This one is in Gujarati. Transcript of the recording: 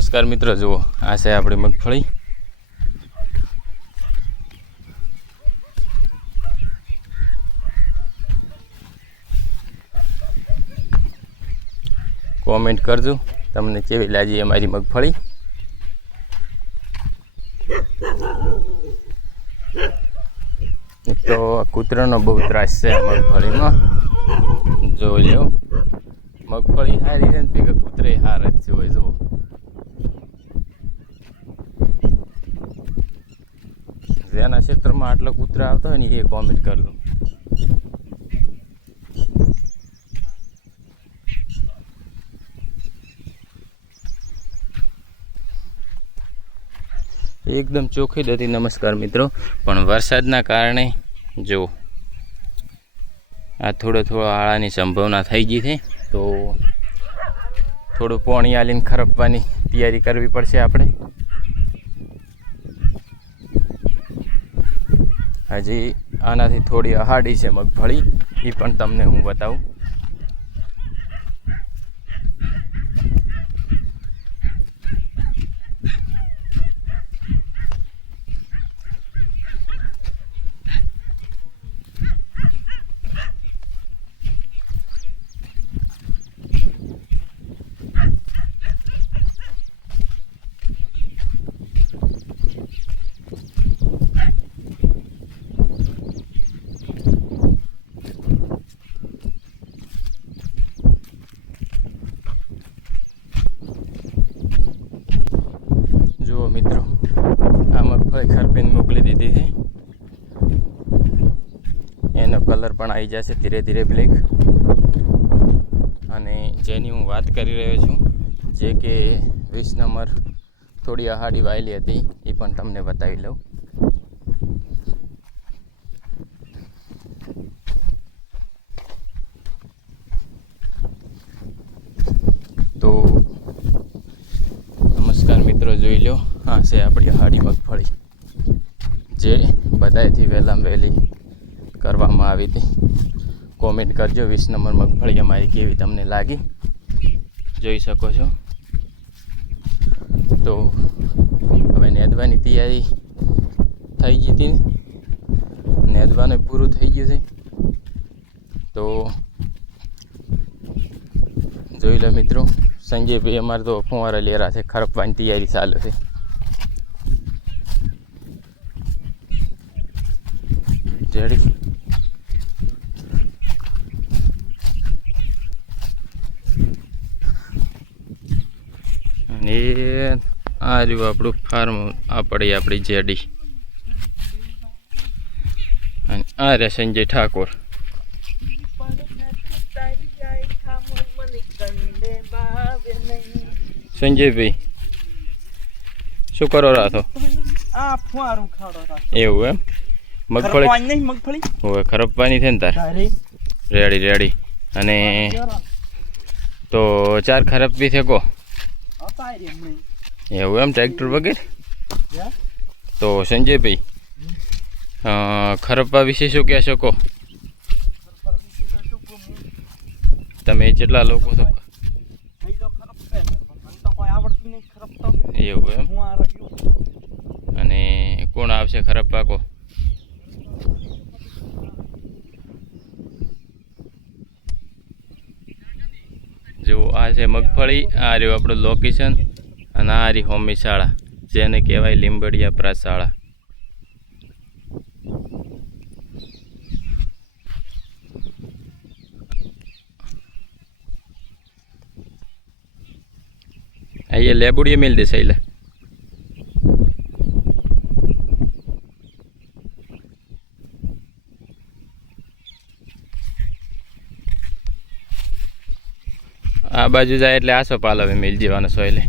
નમસ્કાર મિત્રો, જુઓ આ છે આપણી મગફળી. કોમેન્ટ કરજો તમને કેવી લાગી અમારી મગફળી. તો કૂતરાનો બહુ ત્રાસ છે મગફળીમાં. જોઈ લો, મગફળી સારી છે ને ભેગા કૂતરે હાર જ છે. હોય જુઓ, જેના ક્ષેત્રમાં આટલા કૂતરા આવતા હોય ને એ કોમેન્ટ કરજો. એકદમ ચોખ્ખી જ હતી. નમસ્કાર મિત્રો, પણ વરસાદના કારણે જો આ થોડો આળાની સંભાવના થઈ ગઈ છે. તો થોડું પાણી આલીને ખરપવાની તૈયારી કરવી પડશે આપણે. હજી આનાથી થોડી આહાડી છે મગફળી, એ પણ તમને હું બતાવું. જુઓ મિત્રો, આ મગફળી ખરપીને મોકલી દીધી છે. એનો કલર પણ આવી જશે ધીરે ધીરે બ્લેક. અને જેની હું વાત કરી રહ્યો છું, જે કે 20 નંબર થોડી આહાડી વાયેલી હતી, એ પણ તમને બતાવી લઉં. તો નમસ્કાર મિત્રો, જોઈ લો, આ છે આપણી હાડી મગફળી, જે બધાથી વહેલામાં વહેલી કરવામાં આવી હતી. કોમેન્ટ કરજો 20 નંબર મગફળી અમારી કેવી તમને લાગી. જોઈ શકો છો. તો હવે નેદવાની તૈયારી થઈ ગઈ હતી, નેદવાનું પૂરું થઈ ગયું છે. તો જોઈ લો મિત્રો, સંજયભાઈ અમારે તો ફુવારા લેરા છે, ખરપવાની તૈયારી ચાલુ છે. રેડી. અને આ રહ્યું આપણું ફાર્મ, આ પડી આપણી જેડી. અને આ રે સંજય ઠાકોર. સંજયભાઈ શું કરો રાતો? એવું એમ? મગફળી હવે ખરપવાની છે ને તાર? રેડી. અને તો 4 ખરપવી છે કો? એવું એમ? ટ્રેક્ટર વગેરે? તો સંજયભાઈ, ખરપવા વિશે શું કહેશો કહો? તમે કેટલા લોકો છો? એવું એમ? અને કોણ આવશે ખરપવા કહો? જો આ છે મગફળી, આ રહ્યું આપણું લોકેશન, અને આ રહી હોમી શાળા, જેને કહેવાય લીંબડિયા પ્રાશાળા. અહીંયા લેબુડીએ મેલ દેશે. એટલે આ બાજુ જાય એટલે આસો પાલવે મેલ જવાનો સોયલે.